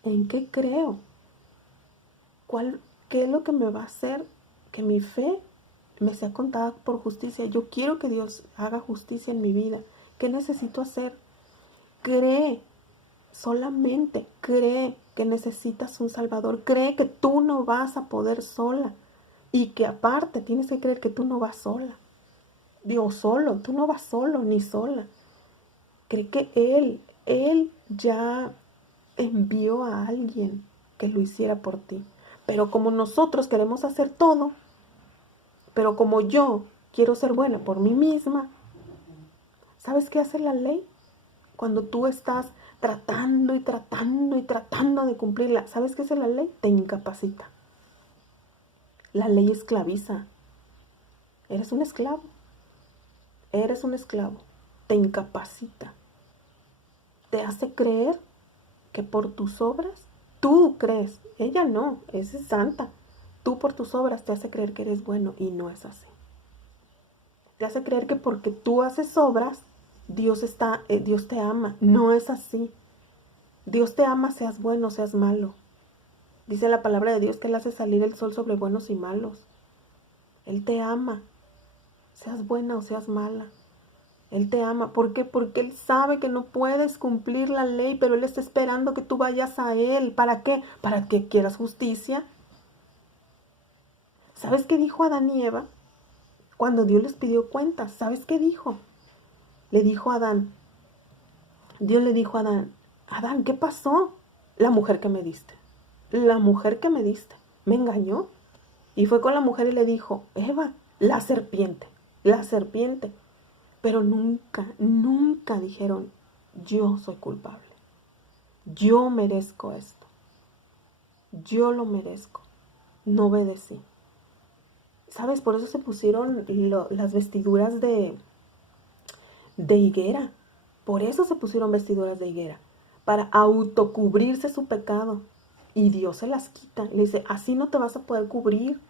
¿En qué creo? ¿Qué es lo que me va a hacer que mi fe me sea contada por justicia? Yo quiero que Dios haga justicia en mi vida. ¿Qué necesito hacer? Cree, solamente cree que necesitas un Salvador. Cree que tú no vas a poder sola. Y que aparte tienes que creer que tú no vas sola. Dios solo, tú no vas solo ni sola. Cree que Él ya envió a alguien que lo hiciera por ti. Pero como nosotros queremos hacer todo, pero como yo quiero ser buena por mí misma, ¿sabes qué hace la ley? Cuando tú estás tratando y tratando y tratando de cumplirla, ¿sabes qué hace la ley? Te incapacita. La ley esclaviza. Eres un esclavo. Eres un esclavo. Te incapacita. Te hace creer que por tus obras, tú crees. Ella no, esa es santa. Tú por tus obras te hace creer que eres bueno y no es así. Te hace creer que porque tú haces obras, Dios te ama. No es así. Dios te ama, seas bueno, seas malo. Dice la palabra de Dios que Él hace salir el sol sobre buenos y malos. Él te ama, seas buena o seas mala. Él te ama. ¿Por qué? Porque Él sabe que no puedes cumplir la ley, pero Él está esperando que tú vayas a Él. ¿Para qué? Para que quieras justicia. ¿Sabes qué dijo Adán y Eva? Cuando Dios les pidió cuentas, ¿sabes qué dijo? Le dijo a Adán, Dios le dijo a Adán, Adán, ¿qué pasó? La mujer que me diste. La mujer que me diste. Me engañó. Y fue con la mujer y le dijo, Eva, la serpiente. Pero nunca dijeron, yo soy culpable. Yo merezco esto. Yo lo merezco. No obedecí. ¿Sabes? Por eso se pusieron las vestiduras de higuera. Por eso se pusieron vestiduras de higuera. Para autocubrirse su pecado. Y Dios se las quita. Le dice, así no te vas a poder cubrir.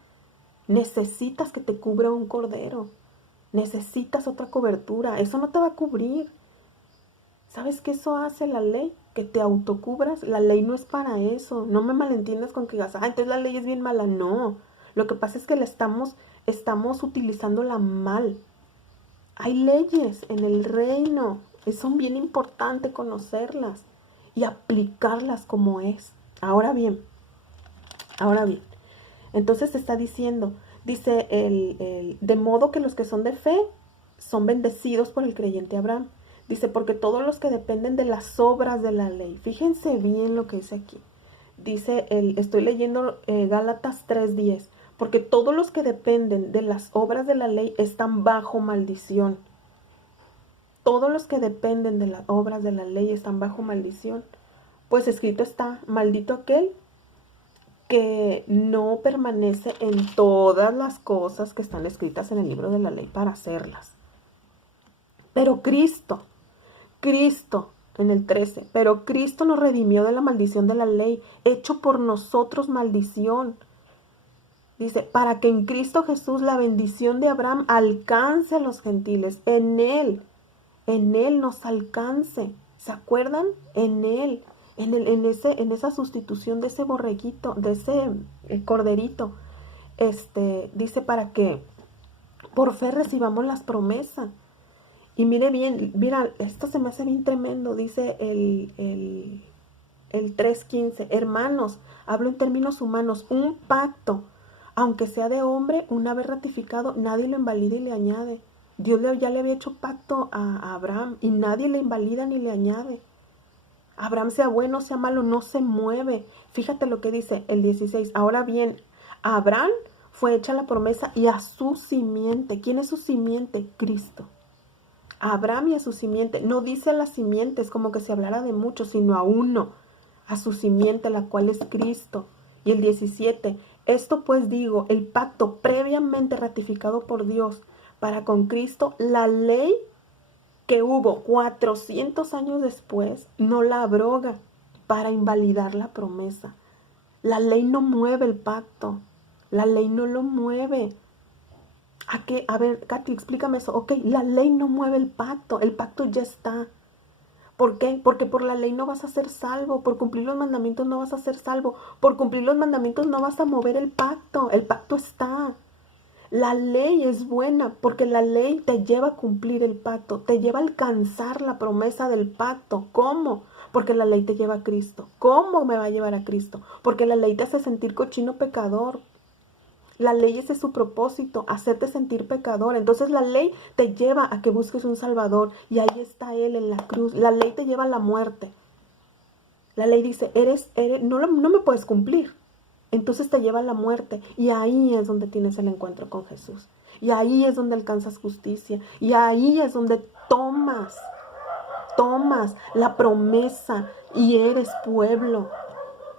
Necesitas que te cubra un cordero. Necesitas otra cobertura. Eso no te va a cubrir. ¿Sabes qué eso hace la ley? Que te autocubras. La ley no es para eso. No me malentiendas con que digas, entonces la ley es bien mala. No. Lo que pasa es que estamos utilizándola mal. Hay leyes en el reino. Y son bien importantes conocerlas. Y aplicarlas como es. Ahora bien. Entonces está diciendo, dice, de modo que los que son de fe son bendecidos por el creyente Abraham. Dice, porque todos los que dependen de las obras de la ley, fíjense bien lo que dice aquí. Dice, estoy leyendo Gálatas 3:10, porque todos los que dependen de las obras de la ley están bajo maldición. Todos los que dependen de las obras de la ley están bajo maldición. Pues escrito está, maldito aquel que no permanece en todas las cosas que están escritas en el libro de la ley para hacerlas. Pero Cristo, en el 13, pero Cristo nos redimió de la maldición de la ley, hecho por nosotros maldición. Dice, para que en Cristo Jesús la bendición de Abraham alcance a los gentiles. En Él nos alcance. ¿Se acuerdan? En Él. En esa sustitución de ese borreguito, de ese corderito, dice para que Por fe recibamos las promesas. Y mire bien, mira, esto se me hace bien tremendo, dice el 3:15. Hermanos, hablo en términos humanos, un pacto, aunque sea de hombre, una vez ratificado, nadie lo invalida y le añade. Dios ya le había hecho pacto a Abraham y nadie le invalida ni le añade. Abraham, sea bueno, sea malo, no se mueve. Fíjate lo que dice el 16. Ahora bien, a Abraham fue hecha la promesa y a su simiente. ¿Quién es su simiente? Cristo. A Abraham y a su simiente. No dice a las simientes como que se hablara de muchos, sino a uno. A su simiente, la cual es Cristo. Y el 17. Esto pues digo, el pacto previamente ratificado por Dios para con Cristo, la ley que hubo 400 años después, no la abroga para invalidar la promesa. La ley no mueve el pacto. La ley no lo mueve. ¿A qué? A ver, Katy, explícame eso. Ok, la ley no mueve el pacto ya está. ¿Por qué? Porque por la ley no vas a ser salvo, por cumplir los mandamientos no vas a ser salvo, por cumplir los mandamientos no vas a mover el pacto está. La ley es buena porque la ley te lleva a cumplir el pacto, te lleva a alcanzar la promesa del pacto. ¿Cómo? Porque la ley te lleva a Cristo. ¿Cómo me va a llevar a Cristo? Porque la ley te hace sentir cochino pecador. La ley ese es su propósito, hacerte sentir pecador. Entonces la ley te lleva a que busques un Salvador y ahí está Él en la cruz. La ley te lleva a la muerte. La ley dice, no me puedes cumplir. Entonces te lleva a la muerte y ahí es donde tienes el encuentro con Jesús. Y ahí es donde alcanzas justicia. Y ahí es donde tomas la promesa y eres pueblo.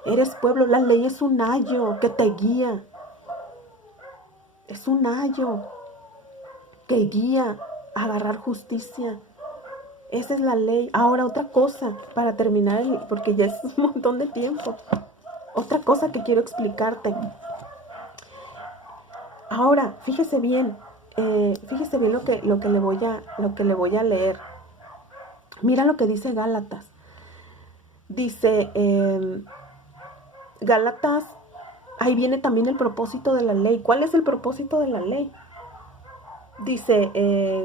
Eres pueblo. La ley es un ayo que te guía. Es un ayo que guía a agarrar justicia. Esa es la ley. Ahora otra cosa para terminar, porque ya es un montón de tiempo. Otra cosa que quiero explicarte. Ahora, fíjese bien lo que le voy a leer. Mira lo que dice Gálatas. Dice, Gálatas, ahí viene también el propósito de la ley. ¿Cuál es el propósito de la ley? Dice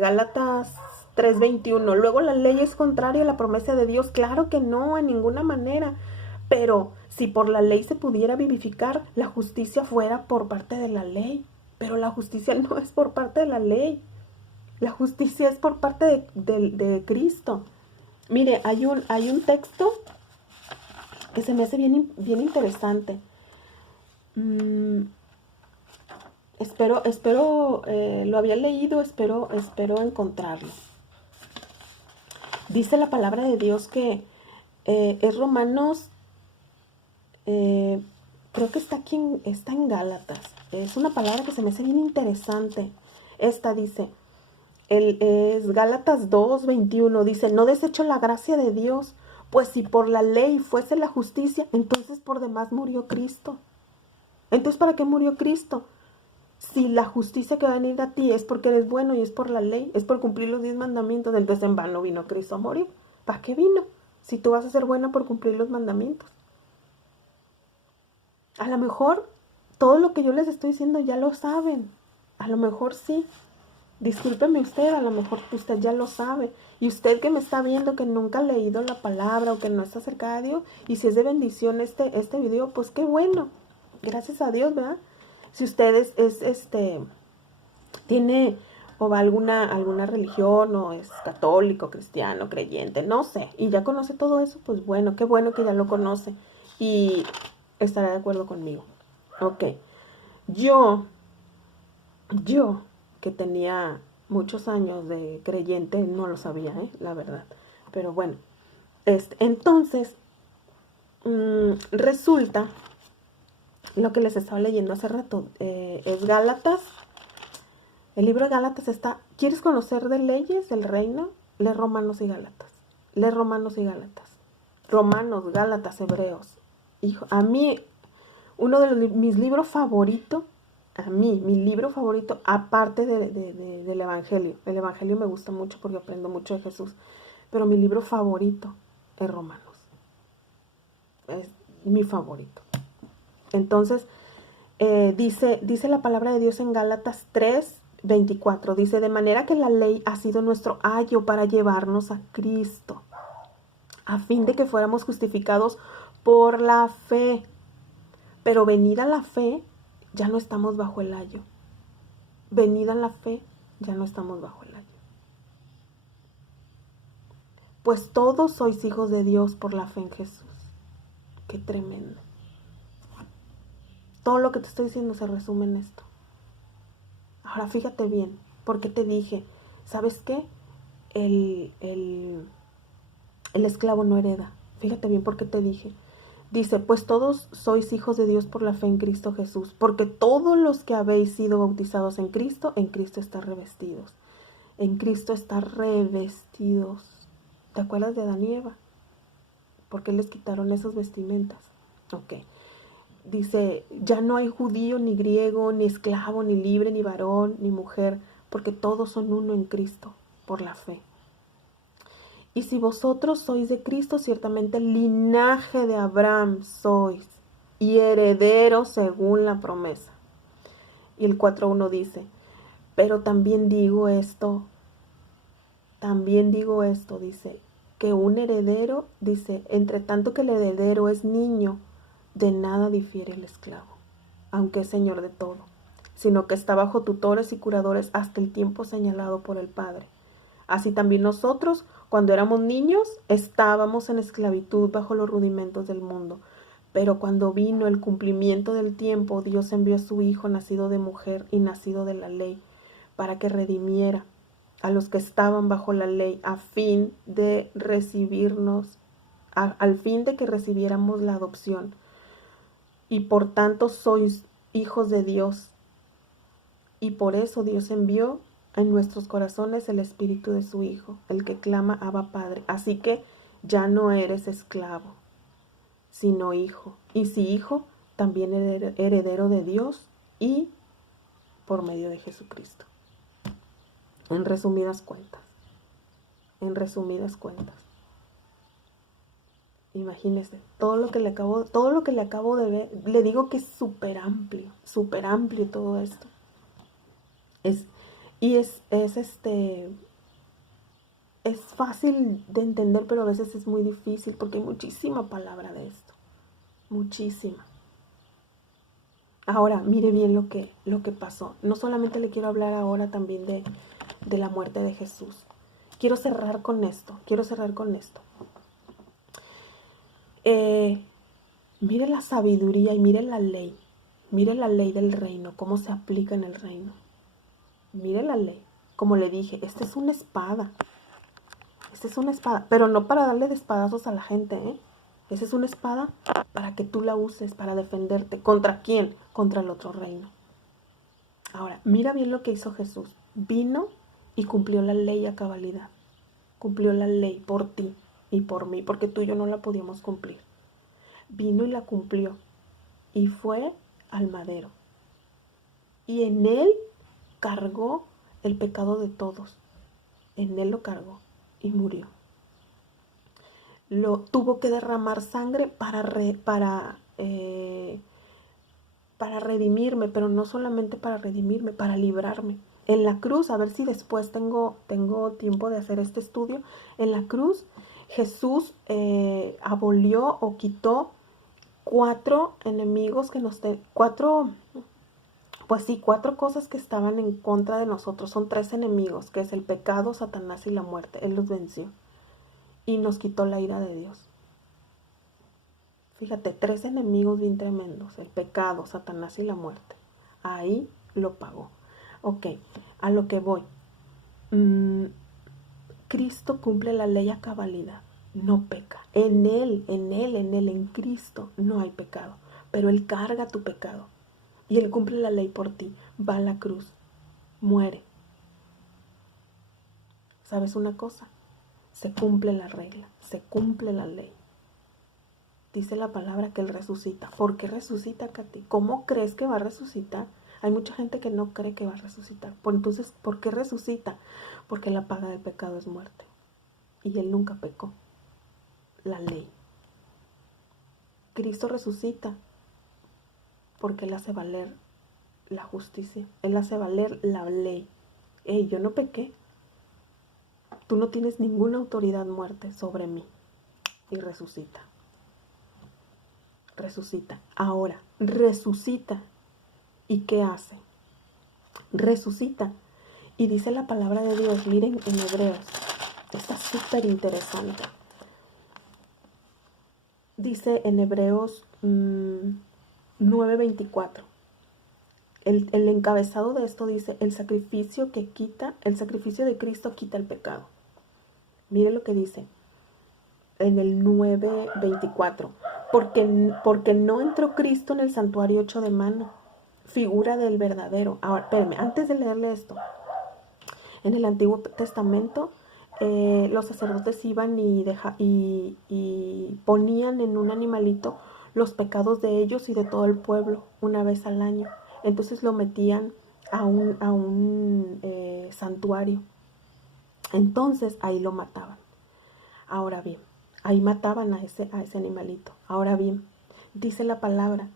Gálatas 3:21. Luego la ley es contraria a la promesa de Dios. Claro que no, en ninguna manera. Pero si por la ley se pudiera vivificar, la justicia fuera por parte de la ley. Pero la justicia no es por parte de la ley. La justicia es por parte de Cristo. Mire, hay un texto que se me hace bien interesante. Espero, lo había leído, espero encontrarlo. Dice la palabra de Dios que es Romanos, creo que está en Gálatas. Es una palabra que se me hace bien interesante. Esta dice, es Gálatas 2:21, dice, no desecho la gracia de Dios, pues si por la ley fuese la justicia, entonces por demás murió Cristo. Entonces, ¿para qué murió Cristo? Si la justicia que va a venir a ti es porque eres bueno y es por la ley, es por cumplir los 10 mandamientos, entonces en vano vino Cristo a morir. ¿Para qué vino? Si tú vas a ser buena por cumplir los mandamientos. A lo mejor todo lo que yo les estoy diciendo ya lo saben. A lo mejor sí. Discúlpeme usted, a lo mejor usted ya lo sabe. Y usted que me está viendo que nunca ha leído la palabra o que no está cerca de Dios, y si es de bendición este video, pues qué bueno. Gracias a Dios, ¿verdad? Si usted tiene o va a alguna religión o es católico, cristiano, creyente, no sé, y ya conoce todo eso, pues bueno, qué bueno que ya lo conoce y estará de acuerdo conmigo. Ok, yo que tenía muchos años de creyente, no lo sabía, la verdad, pero bueno, entonces resulta, lo que les estaba leyendo hace rato, es Gálatas. El libro de Gálatas está, ¿quieres conocer de leyes del reino? Lee Romanos y Gálatas. Lee Romanos y Gálatas. Romanos, Gálatas, Hebreos. Hijo, a mí, uno de mis libros favoritos, mi libro favorito, aparte del Evangelio. El Evangelio me gusta mucho porque aprendo mucho de Jesús. Pero mi libro favorito es Romanos. Es mi favorito. Entonces, dice la palabra de Dios en Gálatas 3, 24 dice, de manera que la ley ha sido nuestro ayo para llevarnos a Cristo, a fin de que fuéramos justificados por la fe. Pero venida la fe, ya no estamos bajo el ayo. Venida la fe, ya no estamos bajo el ayo. Pues todos sois hijos de Dios por la fe en Jesús. Qué tremendo. Todo lo que te estoy diciendo se resume en esto. Ahora fíjate bien, porque te dije, ¿sabes qué? El esclavo no hereda. Fíjate bien porque te dije. Dice, pues todos sois hijos de Dios por la fe en Cristo Jesús, porque todos los que habéis sido bautizados en Cristo están revestidos. En Cristo están revestidos. ¿Te acuerdas de Adán y Eva? ¿Por qué les quitaron esas vestimentas? Ok. Dice, ya no hay judío, ni griego, ni esclavo, ni libre, ni varón, ni mujer, porque todos son uno en Cristo, por la fe. Y si vosotros sois de Cristo, ciertamente linaje de Abraham sois, y herederos según la promesa. Y el 4.1 dice, pero también digo esto, dice, que un heredero, dice, entre tanto que el heredero es niño, de nada difiere el esclavo, aunque es señor de todo, sino que está bajo tutores y curadores hasta el tiempo señalado por el Padre. Así también nosotros, cuando éramos niños, estábamos en esclavitud bajo los rudimentos del mundo. Pero cuando vino el cumplimiento del tiempo, Dios envió a su Hijo, nacido de mujer y nacido de la ley, para que redimiera a los que estaban bajo la ley, a fin de recibirnos, al fin de que recibiéramos la adopción. Y por tanto sois hijos de Dios. Y por eso Dios envió en nuestros corazones el Espíritu de su Hijo, el que clama Abba Padre. Así que ya no eres esclavo, sino hijo. Y si hijo, también heredero de Dios y por medio de Jesucristo. En resumidas cuentas. Imagínense, todo lo que le acabo de ver, le digo que es súper amplio todo esto. Es fácil de entender, pero a veces es muy difícil porque hay muchísima palabra de esto. Muchísima. Ahora, mire bien lo que pasó. No solamente le quiero hablar ahora también de la muerte de Jesús. Quiero cerrar con esto. Mire la sabiduría y mire la ley. Mire la ley del reino, cómo se aplica en el reino. Mire la ley. Como le dije, esta es una espada. Pero no para darle de espadazos a la gente, ¿eh? Esta es una espada para que tú la uses, para defenderte. ¿Contra quién? Contra el otro reino. Ahora, mira bien lo que hizo Jesús. Vino y cumplió la ley a cabalidad. Cumplió la ley por ti y por mí, porque tú y yo no la podíamos cumplir. Vino y la cumplió. Y fue al madero. Y en él cargó el pecado de todos. En él lo cargó y murió. Tuvo que derramar sangre para redimirme, pero no solamente para redimirme, para librarme. En la cruz, a ver si después tengo tiempo de hacer este estudio. En la cruz, Jesús abolió o quitó 4 enemigos cuatro cosas que estaban en contra de nosotros. Son 3 enemigos, que es el pecado, Satanás y la muerte. Él los venció y nos quitó la ira de Dios. Fíjate, 3 enemigos bien tremendos: el pecado, Satanás y la muerte. Ahí lo pagó. Ok, a lo que voy. Cristo cumple la ley a cabalidad. No peca. En Cristo no hay pecado. Pero Él carga tu pecado. Y Él cumple la ley por ti. Va a la cruz. Muere. ¿Sabes una cosa? Se cumple la regla. Se cumple la ley. Dice la palabra que Él resucita. ¿Por qué resucita, Katy? ¿Cómo crees que va a resucitar? Hay mucha gente que no cree que va a resucitar. Entonces, ¿por qué resucita? Porque la paga del pecado es muerte. Y Él nunca pecó. La ley. Cristo resucita porque Él hace valer la justicia. Él hace valer la ley. Ey, yo no pequé. Tú no tienes ninguna autoridad, muerte, sobre mí. Y resucita. Resucita. Ahora, resucita. ¿Y qué hace? Resucita. Y dice la palabra de Dios, miren en Hebreos. Está súper interesante. Dice en Hebreos 9:24. El encabezado de esto dice, el sacrificio de Cristo quita el pecado. Mire lo que dice en el 9:24. Porque no entró Cristo en el santuario hecho de mano, figura del verdadero. Ahora, espérenme, antes de leerle esto, en el Antiguo Testamento, los sacerdotes iban y ponían en un animalito los pecados de ellos y de todo el pueblo una vez al año. Entonces lo metían a un santuario. Entonces ahí lo mataban. Ahora bien, ahí mataban a ese animalito. Ahora bien, dice la palabra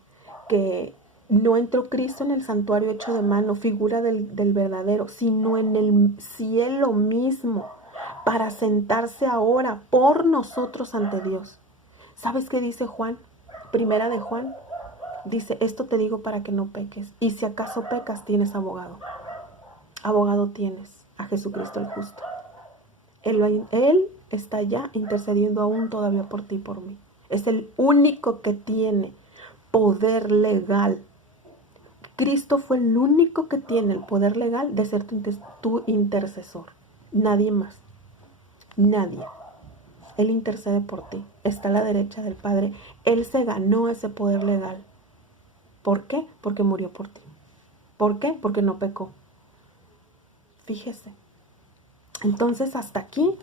que no entró Cristo en el santuario hecho de mano, figura del verdadero, sino en el cielo mismo, para sentarse ahora por nosotros ante Dios. ¿Sabes qué dice Juan? Primera de Juan. Dice, esto te digo para que no peques. Y si acaso pecas, tienes abogado. Abogado tienes, a Jesucristo el justo. Él está ya intercediendo aún todavía por ti y por mí. Es el único que tiene poder legal. Cristo fue el único que tiene el poder legal de ser tu intercesor. Nadie más. Nadie. Él intercede por ti. Está a la derecha del Padre. Él se ganó ese poder legal. ¿Por qué? Porque murió por ti. ¿Por qué? Porque no pecó. Fíjese. Entonces hasta aquí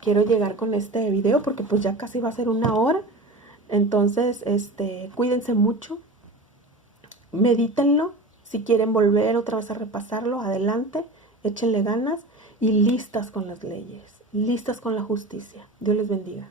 quiero llegar con este video porque pues ya casi va a ser 1 hora. Entonces, cuídense mucho. Medítenlo. Si quieren volver otra vez a repasarlo, adelante. Échenle ganas y listas con las leyes. Listas con la justicia. Dios les bendiga.